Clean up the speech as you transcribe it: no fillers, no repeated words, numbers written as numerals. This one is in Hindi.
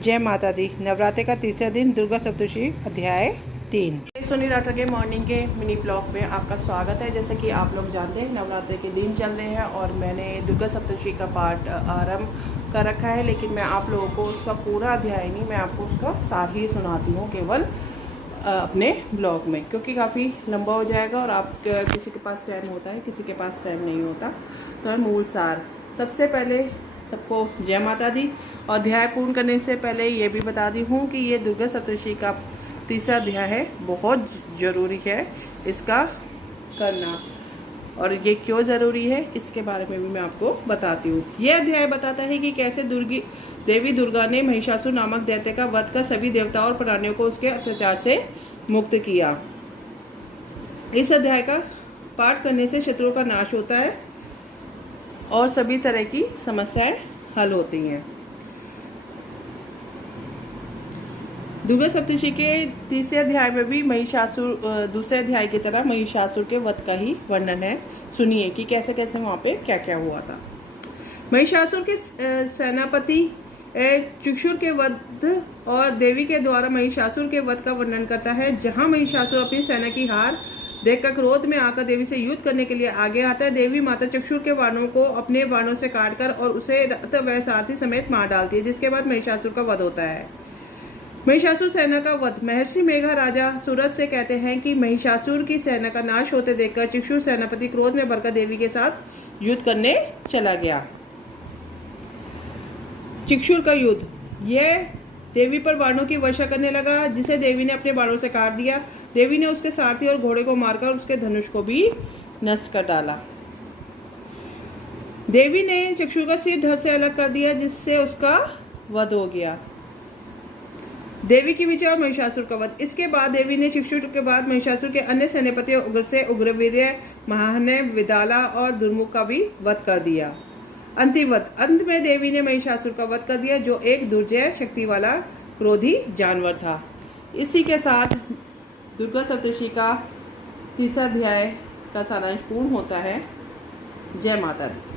जय माता दी। नवरात्रि का तीसरा दिन, दुर्गा सप्तशी, अध्याय 3। सोनी राठौर के मॉर्निंग के मिनी ब्लॉग में आपका स्वागत है। जैसे कि आप लोग जानते हैं नवरात्रि के दिन चल रहे हैं और मैंने दुर्गा सप्तशी का पाठ आरंभ कर रखा है, लेकिन मैं आप लोगों को उसका पूरा अध्याय नहीं, मैं आपको उसका सार ही सुनाती हूँ केवल अपने ब्लॉग में, क्योंकि काफ़ी लंबा हो जाएगा और आप किसी के पास टाइम होता है, किसी के पास टाइम नहीं होता। तो मूल सार, सबसे पहले सबको जय माता दी। और अध्याय पूर्ण करने से पहले ये भी बता दी हूँ कि ये दुर्गा सप्तशी का तीसरा अध्याय है, बहुत ज़रूरी है इसका करना। और ये क्यों ज़रूरी है इसके बारे में भी मैं आपको बताती हूँ। ये अध्याय बताता है कि कैसे देवी दुर्गा ने महिषासुर नामक दैत्य का वध कर सभी देवताओं और प्राणियों को उसके अत्याचार से मुक्त किया। इस अध्याय का पाठ करने से शत्रुओं का नाश होता है और सभी तरह की समस्याएं हल होती हैं। दुर्गा सप्तशी के तीसरे अध्याय में भी महिषासुर, दूसरे अध्याय की तरह महिषासुर के वध का ही वर्णन है। सुनिए कि कैसे कैसे वहाँ पे क्या क्या हुआ था। महिषासुर के सेनापति चक्षुर के वध और देवी के द्वारा महिषासुर के वध का वर्णन करता है। जहाँ महिषासुर अपनी सेना की हार देखकर क्रोध में आकर देवी से युद्ध करने के लिए आगे आता है। देवी माता चक्षुर के बाणों को अपने बाणों से काटकर और उसे रथ व सारथी समेत मार डालती है, जिसके बाद महिषासुर का वध होता है। महिषासुर सेना का वध। महर्षि मेघा राजा सूरज से कहते हैं कि महिषासुर की सेना का नाश होते देखकर चक्षुर सेनापति क्रोध में भरकर देवी के साथ युद्ध करने चला गया। चक्षुर का युद्ध, यह देवी पर बाणों की वर्षा करने लगा, जिसे देवी ने अपने बाणों से काट दिया। देवी ने उसके सारथी और घोड़े को मारकर उसके धनुष को भी नष्ट कर डाला। देवी ने चक्षुर का सिर धड़ से अलग कर दिया, जिससे उसका वध हो गया। देवी की विजय और महिषासुर का वध। इसके बाद देवी ने चक्षुर के बाद महिषासुर के अन्य सेनापतियों उग्रसेन, उग्रवीर्य, महाहन्य, विदाला और दुर्मुख का भी वध कर दिया। अंतिम वध। अंत में देवी ने महिषासुर का वध कर दिया, जो एक दुर्जय शक्ति वाला क्रोधी जानवर था। इसी के साथ दुर्गा सप्तशी का तीसरा अध्याय का सारांश पूर्ण होता है। जय माता दी।